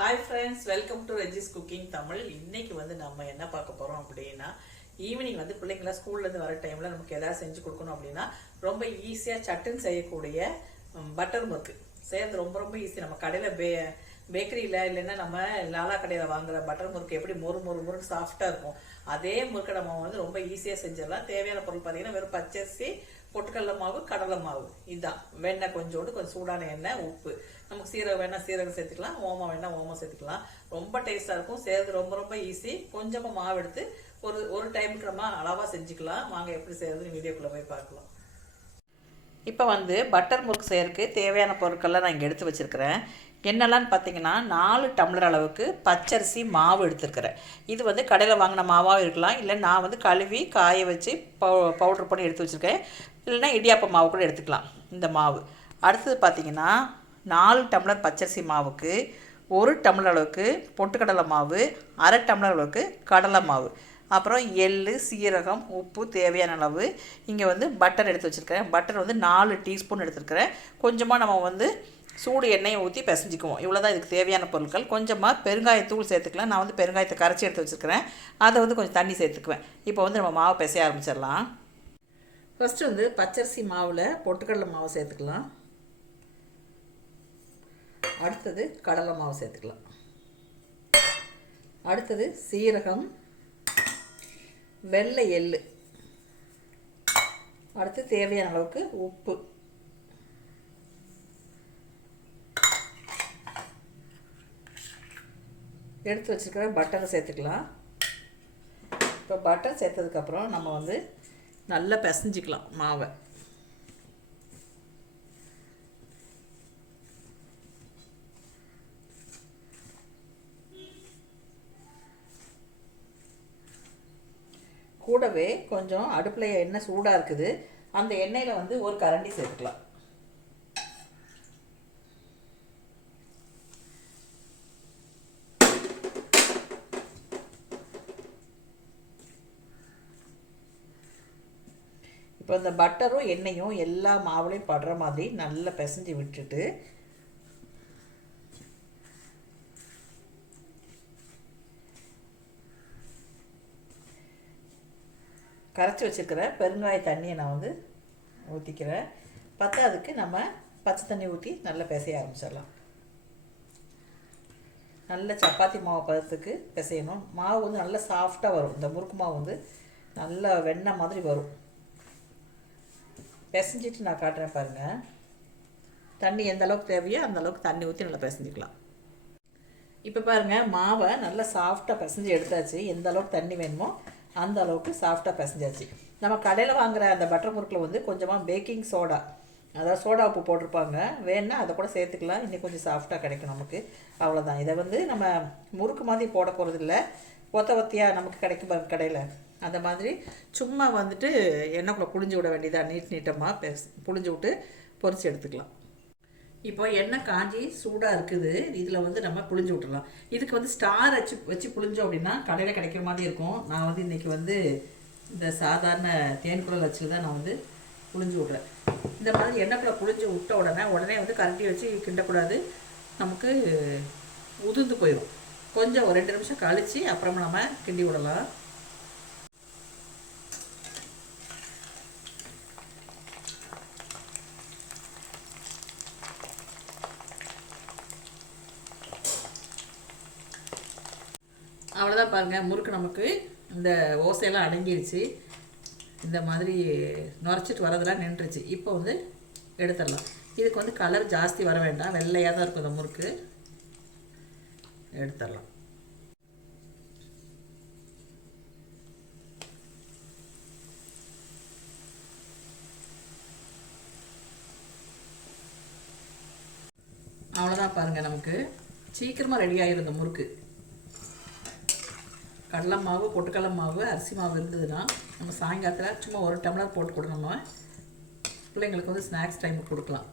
Hi friends, welcome to Regis cooking Tamil. இன்னைக்கு நம்ம என்ன பார்க்க போகிறோம் அப்படின்னா, ஈவினிங் பிள்ளைங்களாம் ஸ்கூல்லேருந்து வர டைமில் நமக்கு எதாவது செஞ்சு கொடுக்கணும் அப்படின்னா ரொம்ப ஈஸியாக சட்டுன்னு செய்யக்கூடிய பட்டர் முறுக்கு செய்யறது ரொம்ப ரொம்ப ஈஸி. நம்ம கடையில் பேக்கரியில் இல்லைன்னா நம்ம லாலா கடையில் வாங்குற பட்டர் முறுக்கு எப்படி முறுக்கு சாஃப்டாக இருக்கும், அதே முறுக்கை நம்ம ரொம்ப ஈஸியாக செஞ்சிடலாம். தேவையான பொருள் பார்த்தீங்கன்னா வெறும் பச்சரிசி, பொட்டுக்கடலை மாவு, கடலை மாவு, இதுதான். வெண்ணெய் கொஞ்சம் சூடான எண்ணெய், உப்பு, நமக்கு சீரகம் வேணா சீரகம் சேர்த்துக்கலாம், ஓமம் வேணா ஓமம் சேர்த்துக்கலாம். ரொம்ப டேஸ்டாக இருக்கும். செய்யறது ரொம்ப ரொம்ப ஈஸி. கொஞ்சமாக மாவு எடுத்து ஒரு டைமுக்கு நம்ம அளவாக செஞ்சுக்கலாம். வாங்க எப்படி செய்யறதுன்னு வீடியோக்குள்ளே போய் பார்க்கலாம். இப்போ பட்டர் முறுக்கு செய்யறதுக்கு தேவையான பொருட்கள்லாம் நான் இங்கே எடுத்து வச்சுருக்கிறேன். என்னெல்லாம்னு பார்த்தீங்கன்னா 4 டம்ளர் அளவுக்கு பச்சரிசி மாவு எடுத்துருக்கிறேன். இது கடையில் வாங்கின மாவாகவும் இருக்கலாம், இல்லை நான் கழுவி காய வச்சு பவுட்ரு பண்ணி எடுத்து வச்சுருக்கேன். இல்லைன்னா இடியாப்ப மாவு கூட எடுத்துக்கலாம் இந்த மாவு. அடுத்தது பார்த்திங்கன்னா 4 டம்ளர் பச்சரிசி மாவுக்கு 1 டம்ளர் அளவுக்கு பொட்டுக்கடலை மாவு, அரை டம்ளர் அளவுக்கு கடலை மாவு, அப்புறம் எள், சீரகம், உப்பு தேவையான அளவு. இங்கே பட்டர் எடுத்து வச்சுருக்கிறேன். பட்டர் 4 டீஸ்பூன் எடுத்துருக்கிறேன். கொஞ்சமாக நம்ம சூடு எண்ணெயை ஊற்றி பிசைஞ்சிக்குவோம். இவ்வளோ தான் இதுக்கு தேவையான பொருட்கள். கொஞ்சமாக பெருங்காயத்தூள் சேர்த்துக்கலாம். நான் பெருங்காயத்தை கரைச்சி எடுத்து வச்சுருக்கிறேன். அதை கொஞ்சம் தண்ணி சேர்த்துக்குவேன். இப்போ நம்ம மாவு பிசைய ஆரம்பிச்சிடலாம். ஃபஸ்ட்டு பச்சரிசி மாவில் பொட்டுக்கடலை மாவு சேர்த்துக்கலாம். அடுத்தது கடலை மாவு சேர்த்துக்கலாம். அடுத்தது சீரகம், வெள்ளை எள், அடுத்து தேவையான அளவுக்கு உப்பு, எடுத்து வச்சுருக்கிற பட்டரை சேர்த்துக்கலாம். இப்போ பட்டர் சேர்த்ததுக்கப்புறம் நம்ம நல்லா பிசைஞ்சிக்கலாம் மாவை. கூடவே கொஞ்சம் அடுப்பில் எண்ணெய் சூடாக இருக்குது, அந்த எண்ணெயில் ஒரு கரண்டி சேர்த்துக்கலாம். இப்போ இந்த பட்டரும் எண்ணெயும் எல்லா மாவுலையும் படுற மாதிரி நல்லா பிசைஞ்சு விட்டுட்டு கரைச்சி வச்சுருக்கிற பெருங்காய தண்ணியை நான் ஊற்றிக்கிறேன். அதுக்கு நம்ம பச்சை தண்ணி ஊற்றி நல்லா பிசைய ஆரம்பிச்சிடலாம். நல்ல சப்பாத்தி மாவு பதத்துக்கு பிசையணும். மாவு நல்லா சாஃப்டாக வரும். இந்த முறுக்கு மாவு நல்லா வெண்ணெய் மாதிரி வரும். பிசைஞ்சிட்டு நான் காட்டுறேன் பாருங்கள். தண்ணி எந்த அளவுக்கு தேவையோ அந்த அளவுக்கு தண்ணி ஊற்றி நல்லா பிசைஞ்சிக்கலாம். இப்போ பாருங்கள், மாவை நல்லா சாஃப்டாக பிசைஞ்சு எடுத்தாச்சு. எந்த அளவுக்கு தண்ணி வேணுமோ அந்த அளவுக்கு சாஃப்டாக பிசைஞ்சாச்சு. நம்ம கடையில் வாங்குகிற அந்த பட்டர் முறுக்கில் கொஞ்சமாக பேக்கிங் சோடா, அதாவது சோடா உப்பு போட்டிருப்பாங்க. வேணுன்னா அதை கூட சேர்த்துக்கலாம். இன்னும் கொஞ்சம் சாஃப்டாக கிடைக்கும் நமக்கு. அவ்வளோதான். இதை நம்ம முறுக்கு மாதிரி போட போகிறது இல்லை. ஒத்தையாக நமக்கு கிடைக்கும் கடையில், அந்த மாதிரி சும்மா எண்ணெய்க்குள்ளே புழிஞ்சு விட வேண்டியதாக நீட்டமாக புழிஞ்சு விட்டு பொரித்து எடுத்துக்கலாம். இப்போ எண்ணெய் காஞ்சி சூடாக இருக்குது. இதில் நம்ம புழிஞ்சு விட்டுடலாம். இதுக்கு ஸ்டார் வச்சு புழிஞ்சோம் அப்படின்னா கடையில் கிடைக்கிற மாதிரி இருக்கும். நான் இன்றைக்கி இந்த சாதாரண தேன்குழல் வச்சு தான் நான் புழிஞ்சு விட்றேன். இந்த மாதிரி எண்ணெய்க்குள்ளே புழிஞ்சு விட்ட உடனே கரண்டி வச்சு கிண்டக்கூடாது. நமக்கு உதிர்ந்து போயிடும். கொஞ்சம் ஒரு 2 நிமிஷம் கழித்து அப்புறமா நம்ம கிண்டி விடலாம். அவ்வளோதான் பாருங்கள், முறுக்கு நமக்கு இந்த ஓசையெல்லாம் அடங்கிடுச்சு. இந்த மாதிரி நுரைச்சிட்டு வரதெல்லாம் நின்றுச்சு. இப்போ எடுத்துடலாம். இதுக்கு கலர் ஜாஸ்தி வர வேண்டாம், வெள்ளையாக தான் இருக்கும் இந்த முறுக்கு. எடுத்துடலாம். அவ்வளோதான் பாருங்கள், நமக்கு சீக்கிரமாக ரெடி ஆகிடும் இந்த முறுக்கு. கடலை மாவு, பொட்டுக்கடலை மாவு, அரிசி மாவு இருந்ததுன்னா நம்ம சாயங்காலத்தில் சும்மா 1 டம்ளர் போட்டு கூட நம்ம பிள்ளைங்களுக்கு ஸ்நாக்ஸ் டைமுக்கு கொடுக்கலாம்.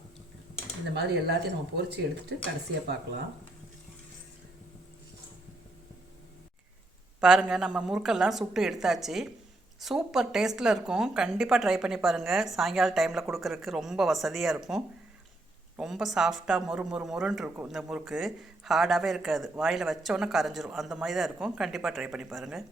இந்த மாதிரி எல்லாத்தையும் நம்ம பொரித்து எடுத்துகிட்டு கடைசியாக பார்க்கலாம். பாருங்கள், நம்ம முறுக்கெல்லாம் சுட்டு எடுத்தாச்சு. சூப்பர் டேஸ்ட்டில் இருக்கும். கண்டிப்பாக ட்ரை பண்ணி பாருங்கள். சாயங்கால டைமில் கொடுக்குறதுக்கு ரொம்ப வசதியாக இருக்கும். ரொம்ப சாஃப்டாக மொறுன்னு இருக்கும். இந்த முறுக்கு ஹார்டாகவே இருக்காது, வாயில் வச்சோன்னே கரைஞ்சிரும். அந்த மாதிரி தான் இருக்கும். கண்டிப்பாக ட்ரை பண்ணி பாருங்கள்.